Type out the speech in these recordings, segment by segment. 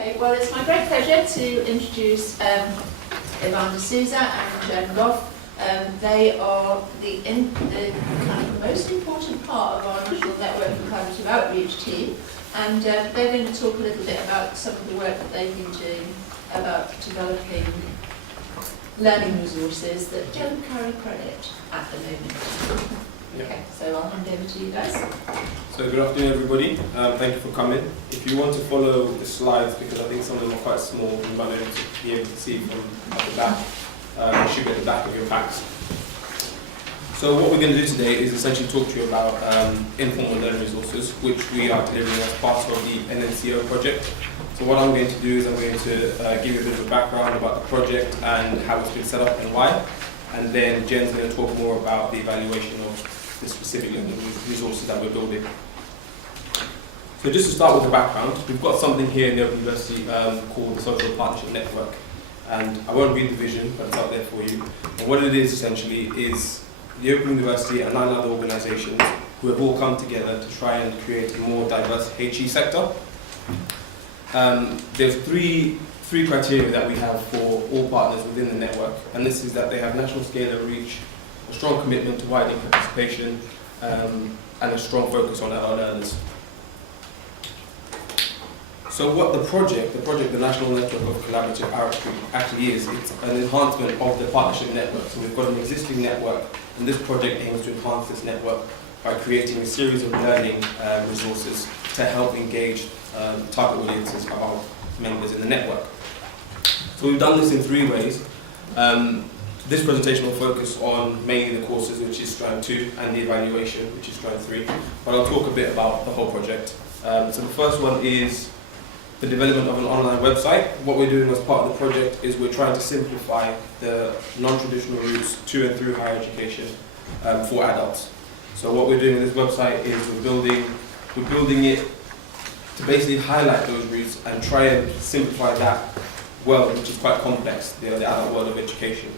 Okay, well, it's my great pleasure to introduce Evaghn, DeSouza and Goff. They are the kind of most important part of our national network and collaborative outreach team, and they're going to talk a little bit about some of the work that they've been doing about developing learning resources that don't carry credit at the moment. Okay, so I'll hand over to you guys. So good afternoon, everybody. Thank you for coming. If you want to follow the slides, because I think some of them are quite small, you might not be able to see from at the back. It should be at the back of your packs. So what we're going to do today is essentially talk to you about informal learning resources, which we are delivering as part of the NNCO project. So what I'm going to do is I'm going to give you a bit of a background about the project and how it's been set up and why. And then Jen's going to talk more about the evaluation of the specific learning resources that we're building. So just to start with the background, we've got something here in the Open University called the Social Partnership Network. And I won't read the vision, but it's out there for you. And what it is essentially is the Open University and 9 other organisations who have all come together to try and create a more diverse HE sector. There's three criteria that we have for all partners within the network, and this is that they have national scale of reach, a strong commitment to widening participation, and a strong focus on our learners. So what the project, the National Network of Collaborative Outreach actually is, it's an enhancement of the partnership network. So we've got an existing network, and this project aims to enhance this network by creating a series of learning resources to help engage target audiences of our members in the network. So we've done this in 3 ways. This presentation will focus on mainly the courses, which is Strand 2, and the evaluation, which is Strand 3. But I'll talk a bit about the whole project. So the first one is the development of an online website. What we're doing as part of the project is we're trying to simplify the non-traditional routes to and through higher education for adults. So what we're doing with this website is we're building it to basically highlight those routes and try and simplify that world, which is quite complex, the adult world of education.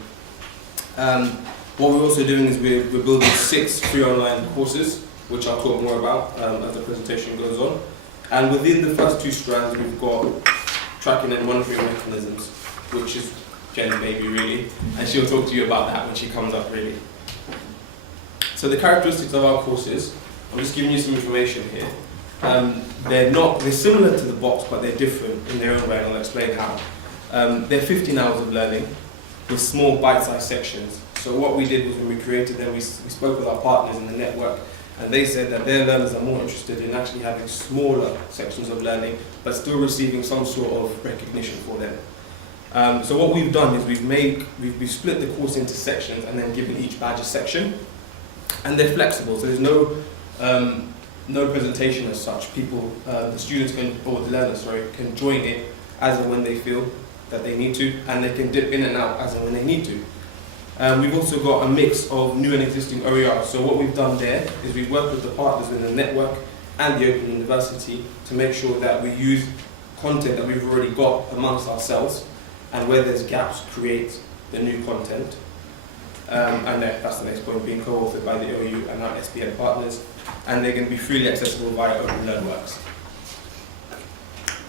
What we're also doing is we're building 6 free online courses, which I'll talk more about as the presentation goes on. And within the first 2 strands, we've got tracking and monitoring mechanisms, which is Jen's baby really, and she'll talk to you about that when she comes up really. So the characteristics of our courses, I'm just giving you some information here. They're similar to the box, but they're different in their own way, and I'll explain how. They're 15 hours of learning with small bite-sized sections. So what we did was when we created them, we spoke with our partners in the network, and they said that their learners are more interested in actually having smaller sections of learning, but still receiving some sort of recognition for them. So what we've done is we've split the course into sections and then given each badge a section, and they're flexible. So there's no presentation as such. The students or the learners, can join it as and when they feel that they need to, and they can dip in and out as and when they need to. We've also got a mix of new and existing OERs. So what we've done there is we've worked with the partners in the network and the Open University to make sure that we use content that we've already got amongst ourselves, and where there's gaps, create the new content. And that's the next point, being co-authored by the OU and our SPN partners, and they're going to be freely accessible via Open LearnWorks.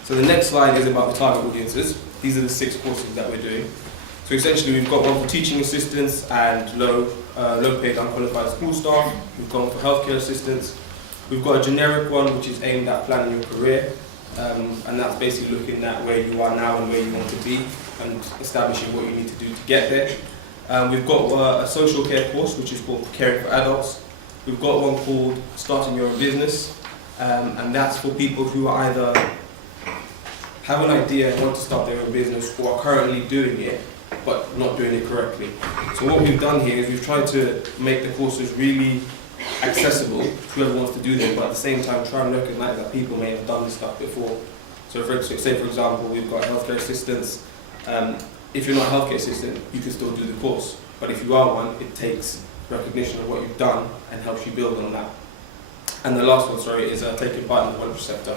So the next slide is about the target audiences. These are the 6 courses that we're doing. So essentially we've got one for teaching assistants and low-paid unqualified school staff. We've gone for healthcare assistants. We've got a generic one which is aimed at planning your career, and that's basically looking at where you are now and where you want to be and establishing what you need to do to get there. We've got a social care course which is called Caring for Adults. We've got one called Starting Your Own Business, and that's for people who are either have an idea and want to start their own business or are currently doing it but not doing it correctly. So what we've done here is we've tried to make the courses really accessible to whoever wants to do them, but at the same time try and recognize that people may have done this stuff before. So say for example, we've got healthcare assistants. If you're not a healthcare assistant, you can still do the course, but if you are one, it takes recognition of what you've done and helps you build on that. And the last one, is taking part in the voluntary sector,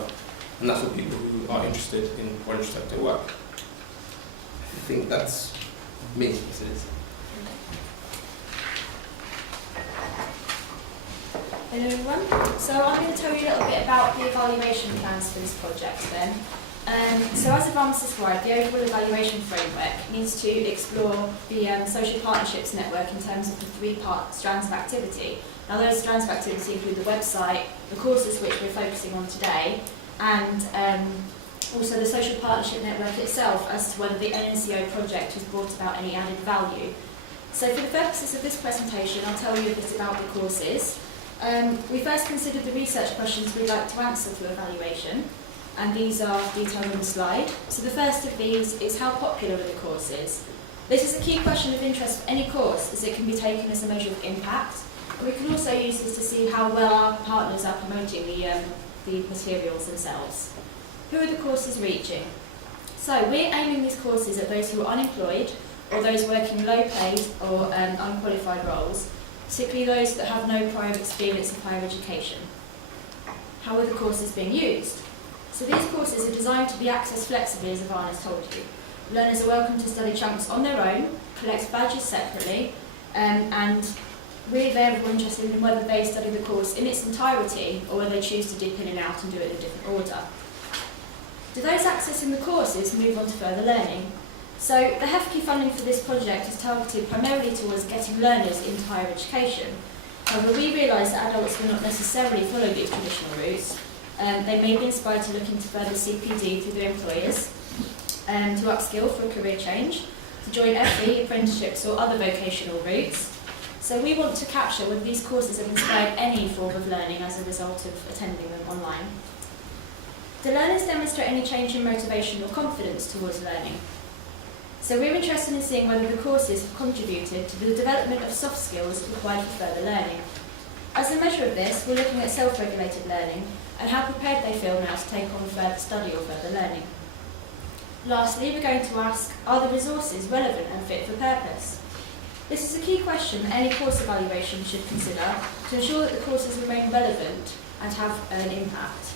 and that's for people who are interested in voluntary sector work. I think that's me, as it is. Hello everyone. So I'm going to tell you a little bit about the evaluation plans for this project then. So as Evaghn described, the overall evaluation framework needs to explore the social partnerships network in terms of the three-part strands of activity. Now those strands of activity include the website, the courses which we're focusing on today, and also the social partnership network itself as to whether the NNCO project has brought about any added value. So for the purposes of this presentation, I'll tell you a bit about the courses. We first considered the research questions we'd like to answer through evaluation, and these are detailed on the slide. So the first of these is how popular are the courses? This is a key question of interest for any course, as it can be taken as a measure of impact. And we can also use this to see how well our partners are promoting the materials themselves. Who are the courses reaching? So we're aiming these courses at those who are unemployed, or those working low-paid or unqualified roles, particularly those that have no prior experience of higher education. How are the courses being used? So these courses are designed to be accessed flexibly, as Evaghn has told you. Learners are welcome to study chunks on their own, collect badges separately, and we're therefore interested in whether they study the course in its entirety or whether they choose to dip in and out and do it in a different order. Do those accessing the courses move on to further learning? So the HEFCE funding for this project is targeted primarily towards getting learners into higher education. However, we realise that adults will not necessarily follow these traditional routes. They may be inspired to look into further CPD through their employers, to upskill for a career change, to join FE, apprenticeships or other vocational routes. So we want to capture whether these courses have inspired any form of learning as a result of attending them online. Do learners demonstrate any change in motivation or confidence towards learning? So we're interested in seeing whether the courses have contributed to the development of soft skills required for further learning. As a measure of this, we're looking at self-regulated learning and how prepared they feel now to take on further study or further learning. Lastly, we're going to ask, are the resources relevant and fit for purpose? This is a key question that any course evaluation should consider to ensure that the courses remain relevant and have an impact.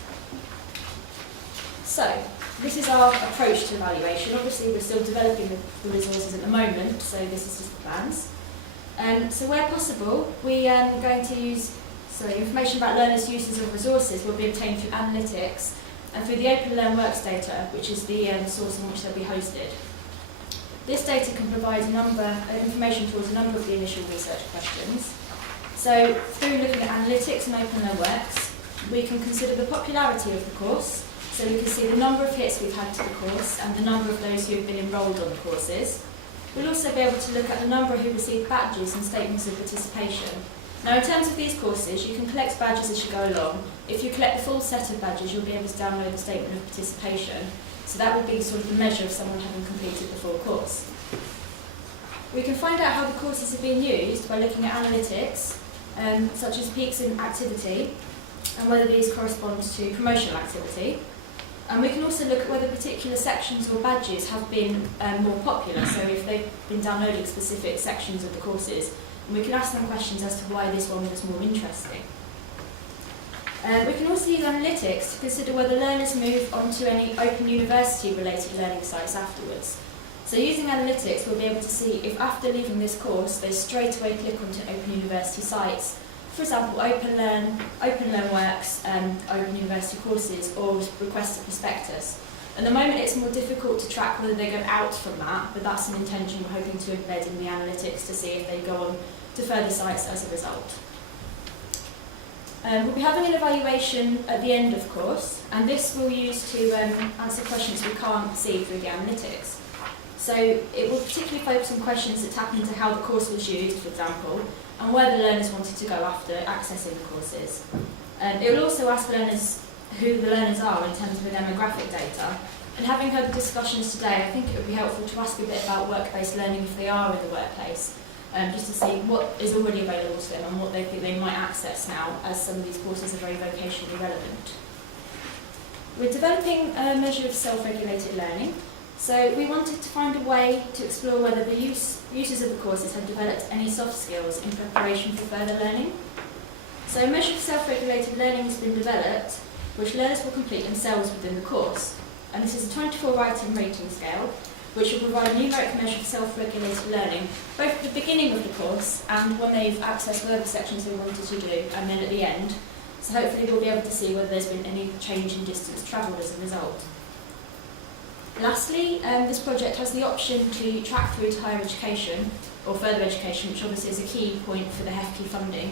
So, this is our approach to evaluation. Obviously, we're still developing the resources at the moment, so this is just the plans. So where possible, we are going to use information about learners' uses of resources will be obtained through analytics and through the Open Learn Works data, which is the source on which they'll be hosted. This data can provide information towards a number of the initial research questions. So through looking at analytics and Open Learn Works, we can consider the popularity of the course. So we can see the number of hits we've had to the course and the number of those who have been enrolled on the courses. We'll also be able to look at the number who received badges and statements of participation. Now in terms of these courses, you can collect badges as you go along. If you collect the full set of badges, you'll be able to download the statement of participation. So that would be sort of the measure of someone having completed the full course. We can find out how the courses are being used by looking at analytics, such as peaks in activity, and whether these correspond to promotional activity. And we can also look at whether particular sections or badges have been more popular, so if they've been downloading specific sections of the courses, and we can ask them questions as to why this one was more interesting. We can also use analytics to consider whether learners move on to any Open University related learning sites afterwards. So using analytics, we'll be able to see if after leaving this course, they straight away click onto Open University sites. For example, Open Learn Works, Open University courses, or request a prospectus. At the moment, it's more difficult to track whether they go out from that, but that's an intention we're hoping to embed in the analytics to see if they go on to further sites as a result. We'll be having an evaluation at the end of course, and this we'll use to answer questions we can't see through the analytics. So it will particularly focus on questions that tap into how the course was used, for example, and where the learners wanted to go after accessing the courses. It will also ask learners who the learners are in terms of the demographic data. And having heard the discussions today, I think it would be helpful to ask a bit about work-based learning if they are in the workplace, just to see what is already available to them and what they think they might access now, as some of these courses are very vocationally relevant. We're developing a measure of self-regulated learning. So we wanted to find a way to explore whether the users of the courses had developed any soft skills in preparation for further learning. So a measure of self-regulated learning has been developed, which learners will complete themselves within the course. And this is a 24-item rating scale, which will provide a numeric measure of self-regulated learning, both at the beginning of the course and when they've accessed whatever sections they wanted to do, and then at the end. So hopefully we'll be able to see whether there's been any change in distance travelled as a result. Lastly, this project has the option to track through to higher education, or further education, which obviously is a key point for the HEFCE funding.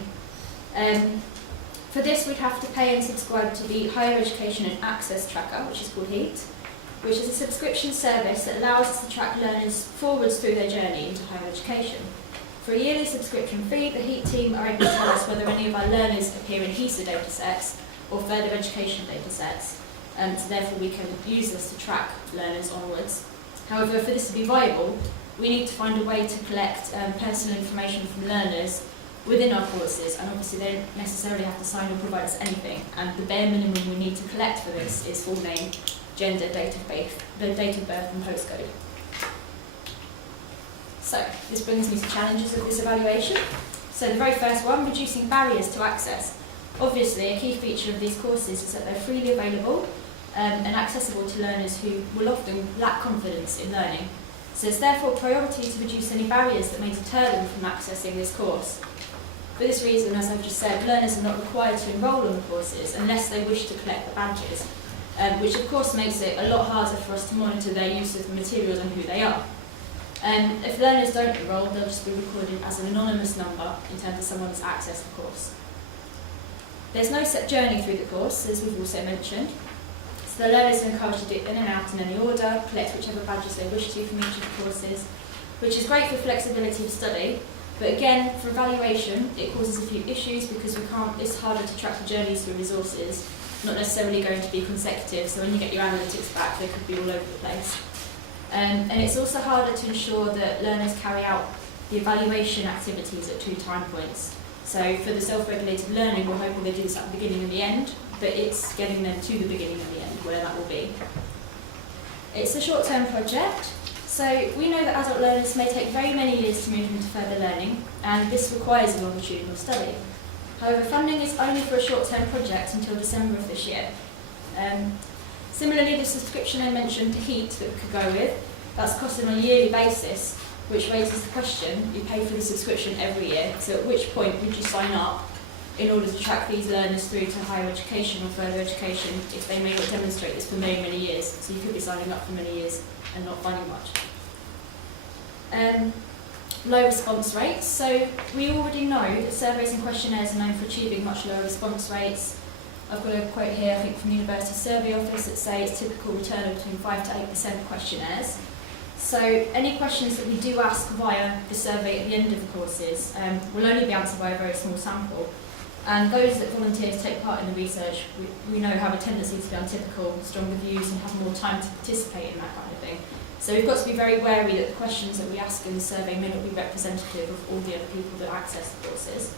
For this, we'd have to pay and subscribe to the Higher Education and Access Tracker, which is called HEAT, which is a subscription service that allows us to track learners forwards through their journey into higher education. For a yearly subscription fee, the HEAT team are able to tell us whether any of our learners appear in HESA datasets or further education datasets, so therefore we can use this to track learners onwards. However, for this to be viable, we need to find a way to collect personal information from learners within our courses, and obviously they don't necessarily have to sign or provide us anything, and the bare minimum we need to collect for this is full name, gender, date of birth and postcode. So, this brings me to challenges of this evaluation. So the very first one, reducing barriers to access. Obviously, a key feature of these courses is that they're freely available and accessible to learners who will often lack confidence in learning. So it's therefore a priority to reduce any barriers that may deter them from accessing this course. For this reason, as I've just said, learners are not required to enrol on the courses unless they wish to collect the badges, which of course makes it a lot harder for us to monitor their use of the materials and who they are. If learners don't enrol, they'll just be recorded as an anonymous number in terms of someone that's accessed the course. There's no set journey through the course, as we've also mentioned. So the learners are encouraged to do in and out in any order, collect whichever badges they wish to from each of the courses, which is great for flexibility of study, but again, for evaluation, it causes a few issues because it's harder to track the journeys through resources, not necessarily going to be consecutive, so when you get your analytics back, they could be all over the place. And it's also harder to ensure that learners carry out the evaluation activities at 2 time points. So for the self-regulated learning, we're hoping they do this at the beginning and the end, but it's getting them to the beginning and the end, where that will be. It's a short-term project, so we know that adult learners may take very many years to move into further learning, and this requires a longitudinal study. However, funding is only for a short-term project until December of this year. Similarly, the subscription I mentioned to HEAT that we could go with, that's costed on a yearly basis, which raises the question, you pay for the subscription every year, so at which point would you sign up in order to track these learners through to higher education or further education if they may not demonstrate this for many, many years? So you could be signing up for many years and not finding much. Low response rates. So we already know that surveys and questionnaires are known for achieving much lower response rates. I've got a quote here, I think, from the University Survey Office that say it's typical return of between 5 to 8% questionnaires. So any questions that we do ask via the survey at the end of the courses will only be answered by a very small sample. And those that volunteer to take part in the research, we know have a tendency to be untypical, stronger views, and have more time to participate in that kind of thing. So we've got to be very wary that the questions that we ask in the survey may not be representative of all the other people that access the courses.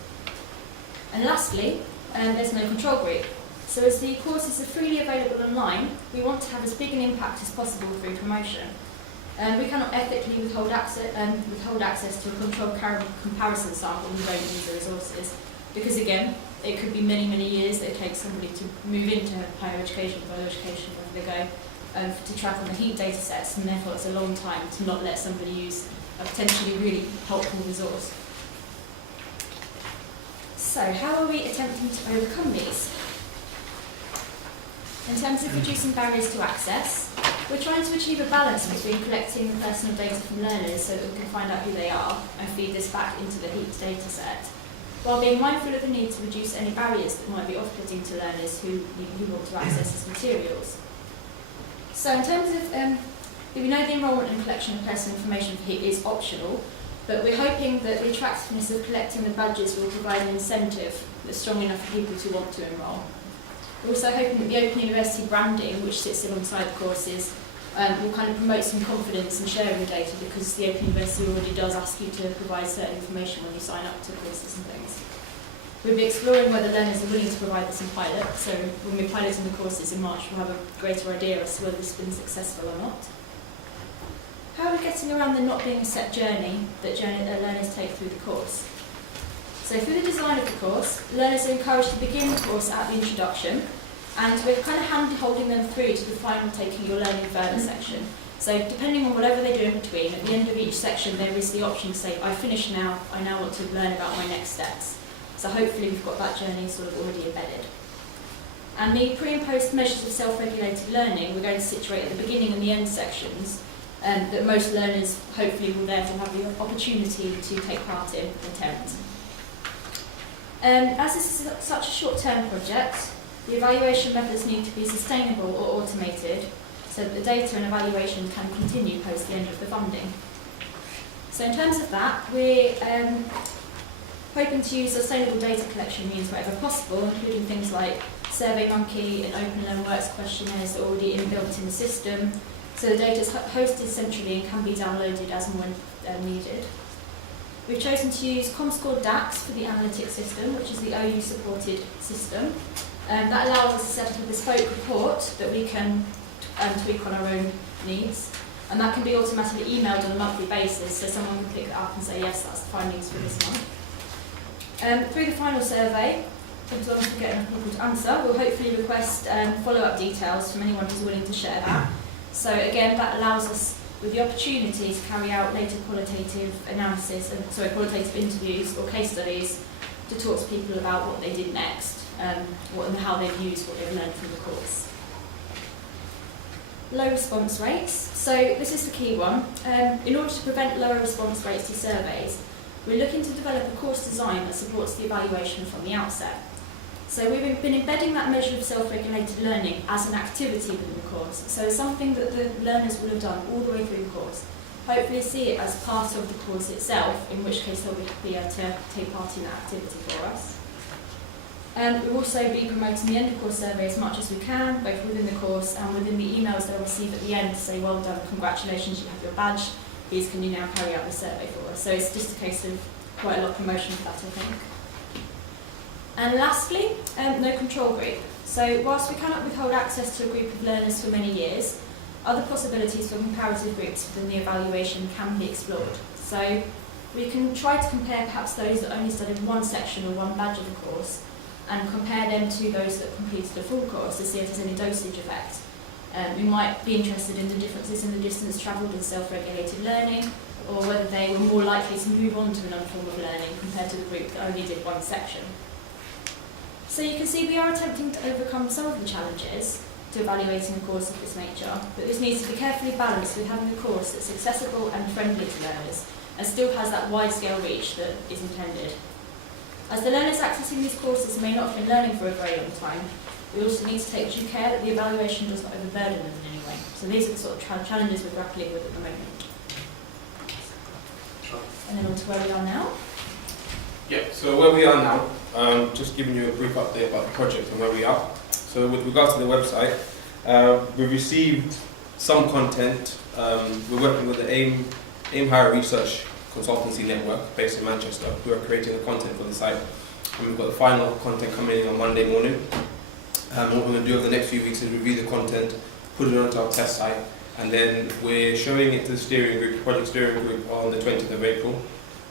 And lastly, there's no control group. So as the courses are freely available online, we want to have as big an impact as possible through promotion. We cannot ethically withhold access to a controlled comparison sample who don't use the resources, because again, it could be many, many years that it takes somebody to move into higher education, further education, wherever they go, to track on the HEAT data sets, and therefore it's a long time to not let somebody use a potentially really helpful resource. So how are we attempting to overcome these? In terms of reducing barriers to access, we're trying to achieve a balance between collecting the personal data from learners so that we can find out who they are and feed this back into the HEAT data set, while being mindful of the need to reduce any barriers that might be off-putting to learners who want to access these materials. So in terms of, we know the enrolment and collection of personal information for HEAT is optional, but we're hoping that the attractiveness of collecting the badges will provide an incentive that's strong enough for people to want to enrol. We're also hoping that the Open University branding, which sits alongside the courses, will kind of promote some confidence in sharing the data, because the Open University already does ask you to provide certain information when you sign up to courses and things. We'll be exploring whether learners are willing to provide this in pilot, so when we're piloting the courses in March we'll have a greater idea as to whether this has been successful or not. How are we getting around there not being a set journey that learners take through the course? So through the design of the course, learners are encouraged to begin the course at the introduction, and we're kind of hand-holding them through to the final taking your learning further section. So depending on whatever they do in between, at the end of each section there is the option to say, I finished now, I now want to learn about my next steps. So hopefully we've got that journey sort of already embedded. And the pre and post measures of self-regulated learning we're going to situate at the beginning and the end sections that most learners hopefully will therefore have the opportunity to take part in and attend. As this is such a short-term project, the evaluation methods need to be sustainable or automated so that the data and evaluation can continue post the end of the funding. So in terms of that, we're hoping to use sustainable data collection means wherever possible, including things like SurveyMonkey and OpenLearnWorks questionnaires that are already inbuilt in the system, so the data is hosted centrally and can be downloaded as and when needed. We've chosen to use ComScore DAX for the analytics system, which is the OU supported system. That allows us to set up a bespoke report that we can tweak on our own needs. And that can be automatically emailed on a monthly basis, so someone can pick it up and say, yes, that's the findings for this month. Through the final survey, as long as we get enough people to answer, we'll hopefully request follow-up details from anyone who's willing to share that. So again, that allows us with the opportunity to carry out later qualitative analysis, qualitative interviews or case studies to talk to people about what they did next, and how they've used what they've learned from the course. Low response rates. So this is the key one. In order to prevent lower response rates to surveys, we're looking to develop a course design that supports the evaluation from the outset. So we've been embedding that measure of self-regulated learning as an activity within the course. So it's something that the learners will have done all the way through the course. Hopefully see it as part of the course itself, in which case they'll be able to take part in that activity for us. We'll also be promoting the end of course survey as much as we can, both within the course and within the emails they'll receive at the end to say, well done, congratulations, you have your badge, please can you now carry out the survey for us. So it's just a case of quite a lot of promotion for that, I think. And lastly, no control group. So whilst we cannot withhold access to a group of learners for many years, other possibilities for comparative groups within the evaluation can be explored. So we can try to compare perhaps those that only studied one section or one badge of the course and compare them to those that completed the full course to see if there's any dosage effect. We might be interested in the differences in the distance travelled in self-regulated learning, or whether they were more likely to move on to another form of learning compared to the group that only did one section. So you can see we are attempting to overcome some of the challenges to evaluating a course of this nature, but this needs to be carefully balanced with having a course that's accessible and friendly to learners and still has that wide-scale reach that is intended. As the learners accessing these courses may not have been learning for a very long time, we also need to take due care that the evaluation does not overburden them in any way. So these are the sort of challenges we're grappling with at the moment. And then on to where we are now. Yeah, so where we are now, just giving you a brief update about the project and where we are. So with regards to the website, we've received some content. We're working with the AIM Higher Research Consultancy Network based in Manchester, who are creating the content for the site. And we've got the final content coming in on Monday morning. What we're going to do over the next few weeks is review the content, put it onto our test site, and then we're showing it to the steering group, project steering group, on the 20th of April.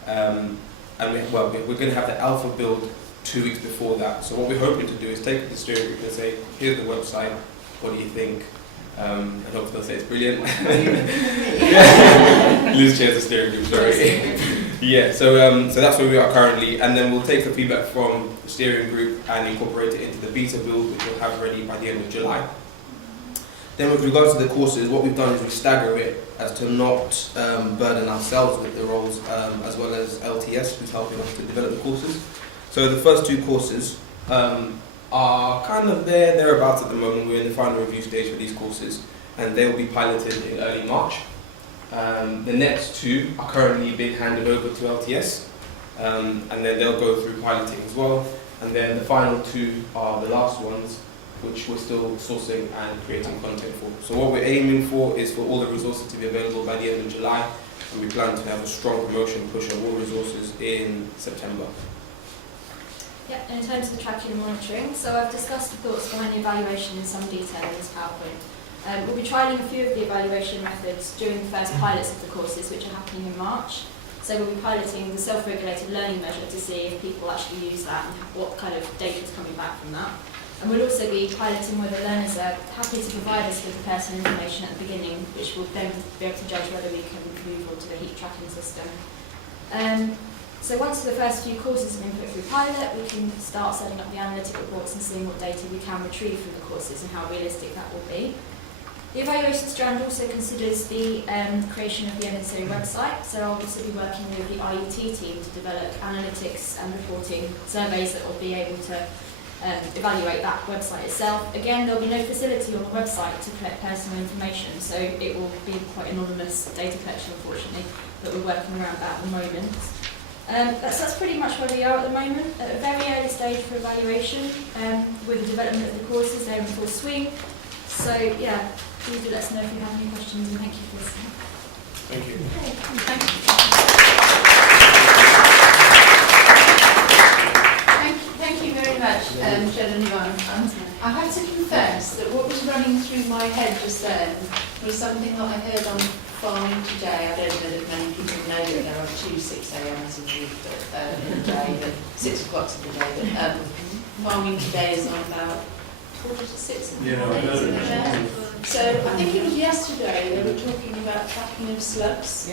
And we're going to have the alpha build 2 weeks before that. So what we're hoping to do is take the steering group and say, here's the website, what do you think? And hopefully they'll say it's brilliant. Liz chairs the steering group, sorry. Yeah, so that's where we are currently, and then we'll take the feedback from the steering group and incorporate it into the beta build, which we'll have ready by the end of July. Then with regards to the courses, what we've done is we stagger it as to not burden ourselves with the roles, as well as LTS, who's helping us to develop the courses. So the first two courses are kind of thereabouts at the moment. We're in the final review stage for these courses, and they will be piloted in early March. The next two are currently being handed over to LTS, and then they'll go through piloting as well. And then the final two are the last ones, which we're still sourcing and creating content for. So what we're aiming for is for all the resources to be available by the end of July, and we plan to have a strong promotion push on all resources in September. Yeah, and in terms of the tracking and monitoring, so I've discussed the thoughts behind the evaluation in some detail in this PowerPoint. We'll be trialling a few of the evaluation methods during the first pilots of the courses, which are happening in March. So we'll be piloting the self-regulated learning measure to see if people actually use that and what kind of data is coming back from that. And we'll also be piloting whether learners are happy to provide us with the personal information at the beginning, which will then be able to judge whether we can move on to the heat tracking system. So once the first few courses have been put through pilot, we can start setting up the analytic reports and seeing what data we can retrieve from the courses and how realistic that will be. The evaluation strand also considers the creation of the NNCO website, so I'll also be working with the IET team to develop analytics and reporting surveys that will be able to evaluate that website itself. Again, there will be no facility on the website to collect personal information, so it will be quite anonymous data collection, unfortunately, but we're working around that at the moment. That's pretty much where we are at the moment, at a very early stage for evaluation, with the development of the courses. They're in full swing. So yeah, please do let us know if you have any questions, and thank you for listening. Thank you. Thank you very much, Jen and Evaghn. I have to confess that what was running through my head just then was something that I heard on farming today. I don't know that many people know that there are 2 6 a.m.s in the day, but 6 o'clocks in the day. But farming today is on about 4:45 in the morning. So I think it was yesterday they were talking about tracking of slugs.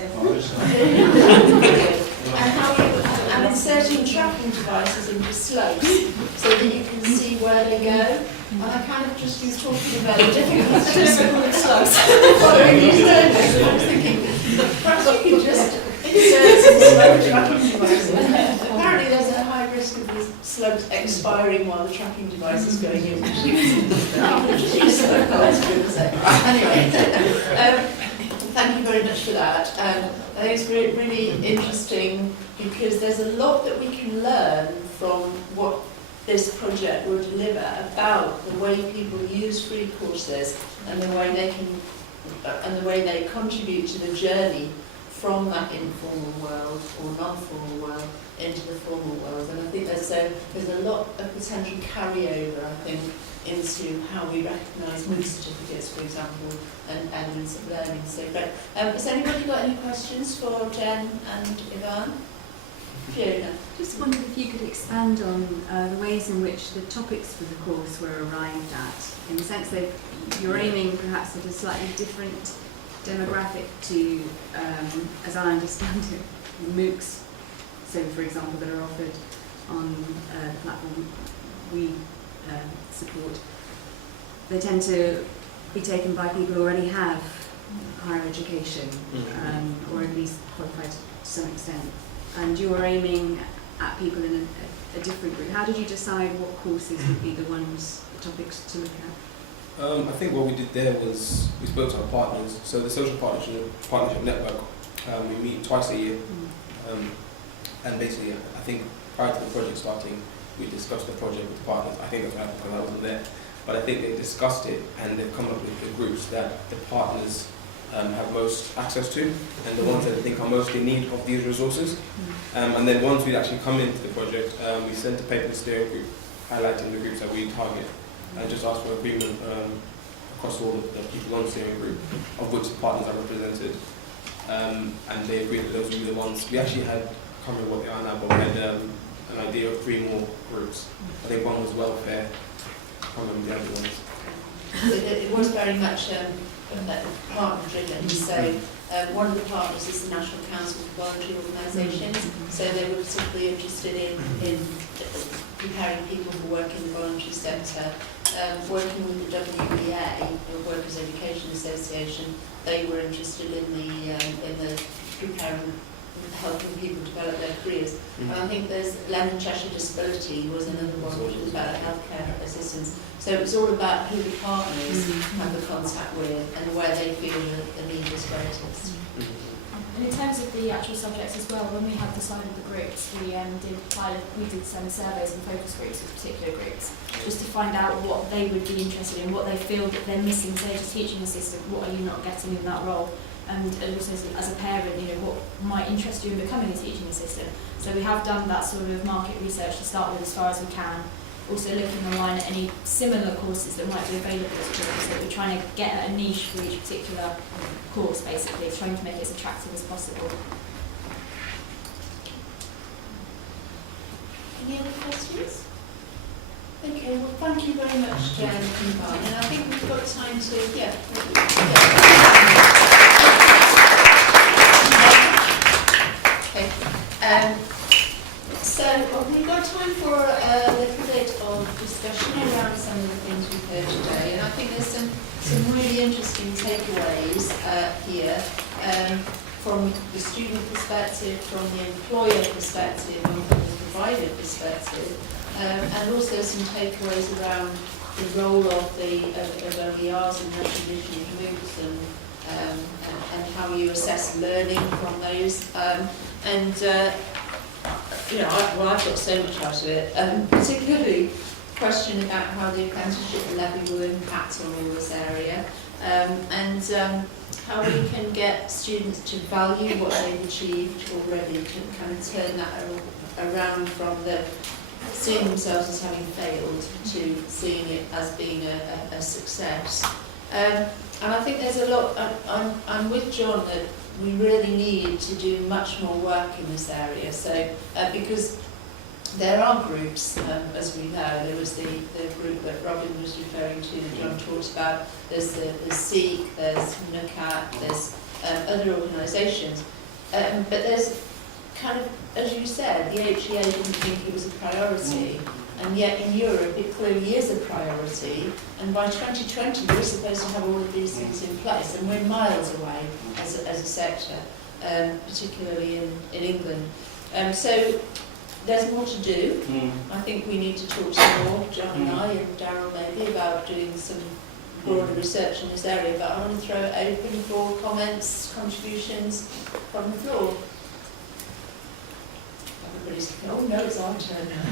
And how and inserting tracking devices into slugs so that you can see where they go. And I kind of just was talking about the difficulties of slugs following these surveys. I was thinking, perhaps you could just insert some slug tracking devices. Apparently there's a high risk of the slugs expiring while the tracking device is going in. Anyway, thank you very much for that. I think it's really interesting because there's a lot that we can learn from what this project will deliver about the way people use free courses and the way they contribute to the journey from that informal world or non-formal world into the formal world. And I think there's a lot of potential carryover, I think, into how we recognise MOOC certificates, for example, and elements of learning. So, but has anybody got any questions for Jen and Evaghn? Fiona. Just wondered if you could expand on the ways in which the topics for the course were arrived at, in the sense that you're aiming perhaps at a slightly different demographic to, as I understand it, MOOCs, so for example, that are offered on the platform we support. They tend to be taken by people who already have higher education, or at least qualified to some extent. And you were aiming at people in a different group. How did you decide what courses would be the topics to look at? I think what we did there was we spoke to our partners. So the social partnership network, we meet twice a year. And basically, I think prior to the project starting, we discussed the project with the partners. I think that's right because I wasn't there. But I think they discussed it and they've come up with the groups that the partners have most access to and the ones that they think are most in need of these resources. And then once we actually come into the project, we sent a paper to the steering group highlighting the groups that we target and just asked for agreement across all of the people on the steering group of which the partners are represented. And they agreed that those would be the ones. We actually had, I can't remember what they are now, but we had an idea of 3 more groups. I think one was welfare, I can't remember the other ones. It was very much partner driven. So one of the partners is the National Council for Voluntary Organisations. So they were particularly interested in preparing people who work in the voluntary sector. Working with the WEA, the Workers' Education Association, they were interested in the preparing, helping people develop their careers. And I think there's London Cheshire Disability was another one, which was about healthcare assistance. So it's all about who the partners have the contact with and where they feel the need is greatest. And in terms of the actual subjects as well, when we had decided the groups, we did some surveys and focus groups with particular groups, just to find out what they would be interested in, what they feel that they're missing, say, as a teaching assistant, what are you not getting in that role? And also as a parent, what might interest you in becoming a teaching assistant. So we have done that sort of market research to start with as far as we can. Also looking online at any similar courses that might be available as children. So we're trying to get at a niche for each particular course, basically, trying to make it as attractive as possible. Any other questions? Okay, well thank you very much, Jen and Evaghn. And I think we've got time to, Okay. here, from the student perspective, from the employer perspective, and from the provider perspective, and also some takeaways around the role of OERs and recognition of MOOCs and how you assess learning from those. I've got so much out of it, particularly question about how the apprenticeship levy will impact on all this area, and how we can get students to value what they've achieved already, to kind of turn that around from seeing themselves as having failed to seeing it as being a success. And I think there's a lot, I'm with John that we really need to do much more work in this area. So, because there are groups, as we know, there was the group that Robin was referring to, that John talked about, there's the CICP, there's NNCO, there's other organisations, but there's kind of, as you said, the HEA didn't think it was a priority, and yet in Europe it clearly is a priority, and by 2020 we're supposed to have all of these things in place, and we're miles away as a sector, particularly in England. So there's more to do. I think we need to talk some more, John and I and Darryl maybe, about doing some broader research in this area, but I want to throw it open for comments, contributions from the floor. Everybody's thinking, oh no, it's our turn now.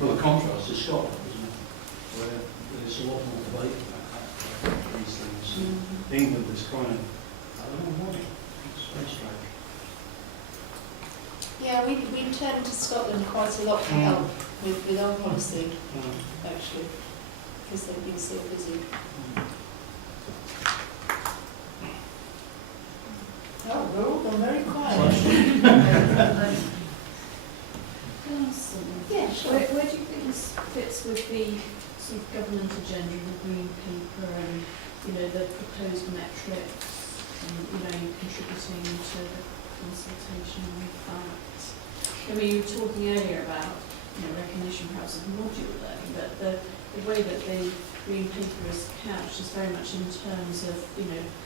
Well, the contrast is Scotland, isn't it? Where there's a lot more debate about these things. England is kind of, I don't know why, it's very strange. Yeah, we turn to Scotland quite a lot for help with our policy, actually, because they've been so busy. Oh, we're all gone very quiet. Yeah, sure. Where do you think this fits with the sort of government agenda, the green paper, and the proposed metrics, and contributing to the consultation with that? I mean, you were talking earlier about recognition perhaps of modular learning, but the way that the green paper is couched is very much in terms of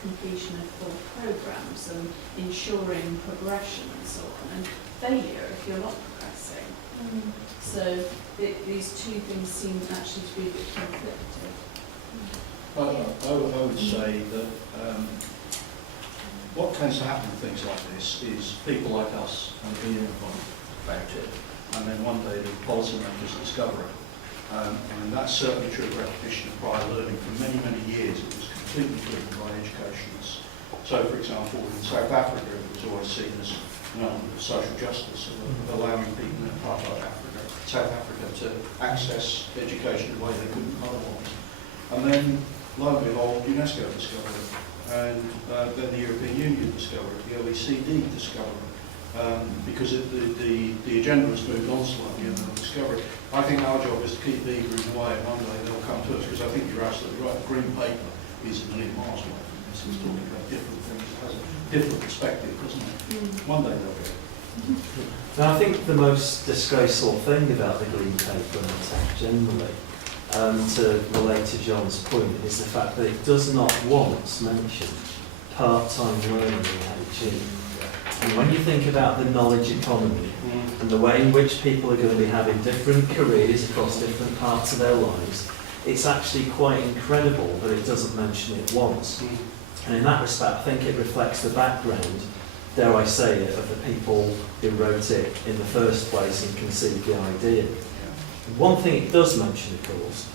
completion of full programmes and ensuring progression and so on, and failure if you're not progressing. So these two things seem actually to be a bit conflicted. I would say that what tends to happen with things like this is people like us have been informed about it, and then one day the policymakers discover it. And that's certainly true of recognition of prior learning. For many, many years it was completely driven by educationists. So, for example, in South Africa it was always seen as an element of social justice, of allowing people in apartheid South Africa to access education in a way they couldn't otherwise. And then, lo and behold, UNESCO discovered it, and then the European Union discovered it, the OECD discovered it, because the agenda has moved on slightly and they'll discover it. I think our job is to keep beavering away, and one day they'll come to us, because I think you're absolutely right, the green paper is a million miles away from this. It's talking about different things, it has a different perspective, doesn't it? One day they'll get it. Now, I think the most disgraceful thing about the Green Paper and TEC generally, to relate to John's point, is the fact that it does not once mention part-time learning in HE. And when you think about the knowledge economy and the way in which people are going to be having different careers across different parts of their lives, it's actually quite incredible that it doesn't mention it once. And in that respect, I think it reflects the background, dare I say it, of the people who wrote it in the first place and conceived the idea. One thing it does mention, of course,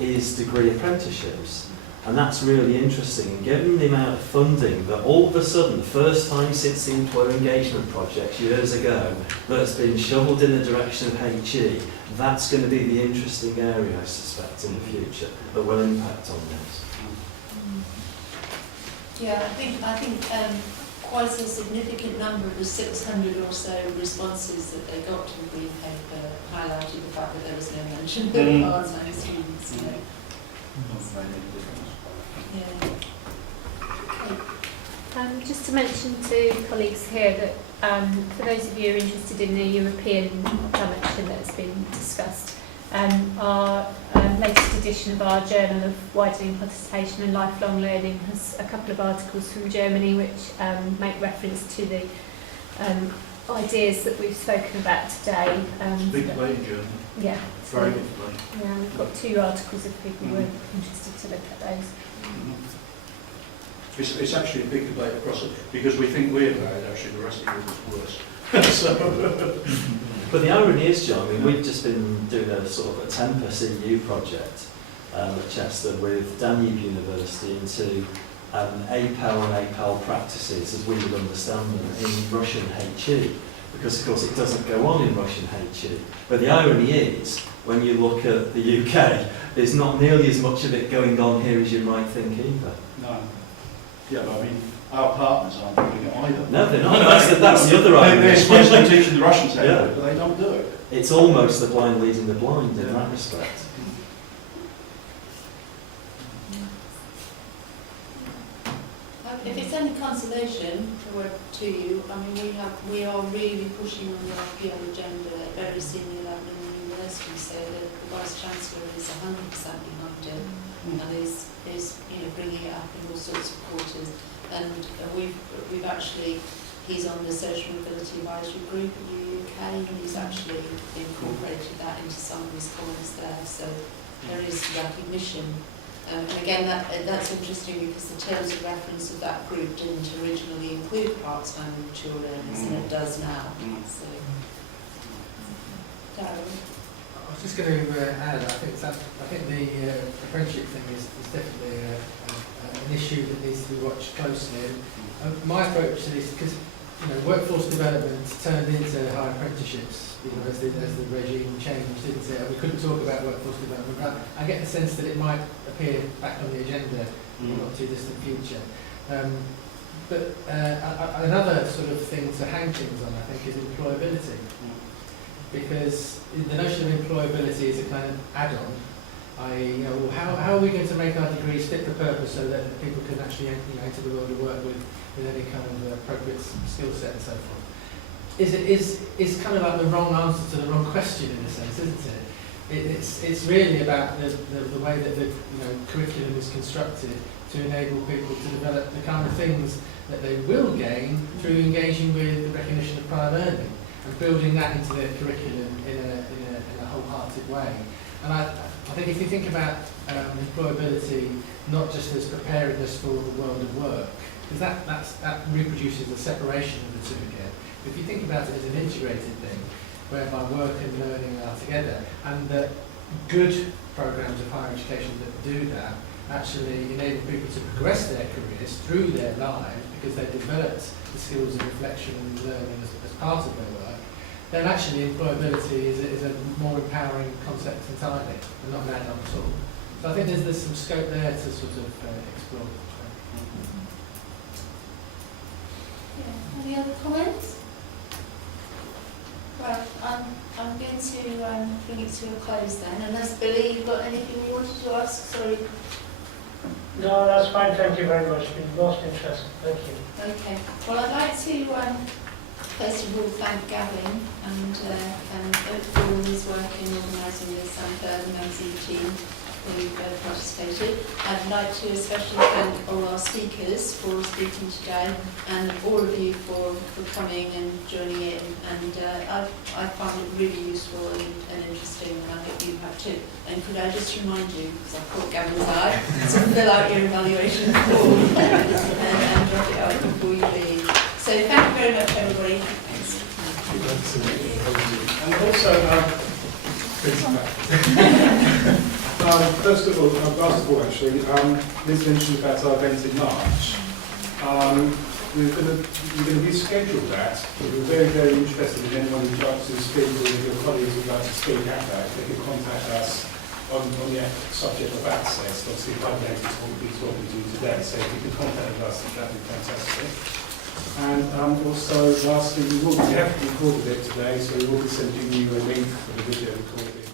is degree apprenticeships. And that's really interesting. And given the amount of funding that all of a sudden, the first time since the employer engagement project years ago, that's been shoveled in the direction of HE, that's going to be the interesting area, I suspect, in the future that will impact on this. Yeah, I think quite a significant number of the 600 or so responses that they got to the Green Paper highlighted the fact that there was no mention of part-time students. Not made any difference. Yeah. Okay. Just to mention to colleagues here that for those of you who are interested in the European dimension that's been discussed, Our latest edition of our Journal of Widening Participation and Lifelong Learning has a couple of articles from Germany which make reference to the ideas that we've spoken about today. Big debate in Germany. Yeah. Very big debate. Yeah, we've got 2 articles if people were interested to look at those. It's actually a big debate across it, because we think we're bad, actually the rest of Europe is worse. But the irony is, John, I mean, we've just been doing a sort of a Tempus EU project at Chester with Danube University into APEL and APEL practices as we would understand them in Russian HE, because of course it doesn't go on in Russian HE. But the irony is, when you look at the UK, there's not nearly as much of it going on here as you might think either. No. Yeah, but I mean, our partners aren't doing it either. No, they're not. That's the other irony. They're supposed to be teaching the Russians how to do Yeah. it, but they don't do it. It's almost the blind leading the blind in that respect. If it's any consolation to you, I mean, we are really pushing on the RPL agenda at very senior level in the university, so the Vice Chancellor is 100% behind it, and is bringing it up in all sorts of quarters. And we've actually, he's on the Social Mobility Advisory Group in the UK, and he's actually incorporated that into some of his comments there, so there is recognition. And again, that's interesting because the terms of reference of that group didn't originally include part-time and mature learners, and it does now. So, Darren? I was just going to add, I think the apprenticeship thing is definitely an issue that needs to be watched closely. And my approach to this, because workforce development turned into higher apprenticeships, as the regime changed, didn't it? And we couldn't talk about workforce development, but I get the sense that it might appear back on the agenda in the not too distant future. But another sort of thing to hang things on, I think, is employability. Because the notion of employability is a kind of add-on. How are we going to make our degrees fit for purpose so that people can actually enter the world of work with any kind of appropriate skill set and so forth? Is kind of like the wrong answer to the wrong question in a sense, isn't it? It's really about the way that the curriculum is constructed to enable people to develop the kind of things that they will gain through engaging with the recognition of prior learning and building that into their curriculum in a wholehearted way. And I think if you think about employability not just as preparedness for the world of work, because that reproduces the separation of the two again. If you think about it as an integrated thing, whereby work and learning are together, and that good programs of higher education that do that actually enable people to progress their careers through their lives because they've developed the skills of reflection and learning as part of their work, then actually employability is a more empowering concept entirely, and not an add-on at all. So I think there's some scope there to sort of explore. Yeah. Any other comments? Right, I'm going to bring it to a close then, unless Billy, you've got anything you wanted to ask? Sorry. No, that's fine. Thank you very much. It's been most interesting. Thank you. Okay. Well, I'd like to first of all thank Gavin and for all his work in organising this and the MCG team who participated. I'd like to especially thank all our speakers for speaking today and all of you for coming and joining in. And I found it really useful and interesting, and I hope you have too. And could I just remind you, because I caught Gavin's eye, to fill out your evaluation form and drop it out before you leave. So thank you very much, everybody. Thanks. And also, first of all, last of all actually, Liz mentioned about our event in March. We're going to reschedule that. We're very, very interested in anyone who'd like to speak, or if your colleagues would like to speak at that, they can contact us on the subject of access. Obviously, Widening is what we'll be talking to you today, so if you can contact us, that would be fantastic. And also, lastly, we have recorded it today, so we will be sending you a link for the video recording.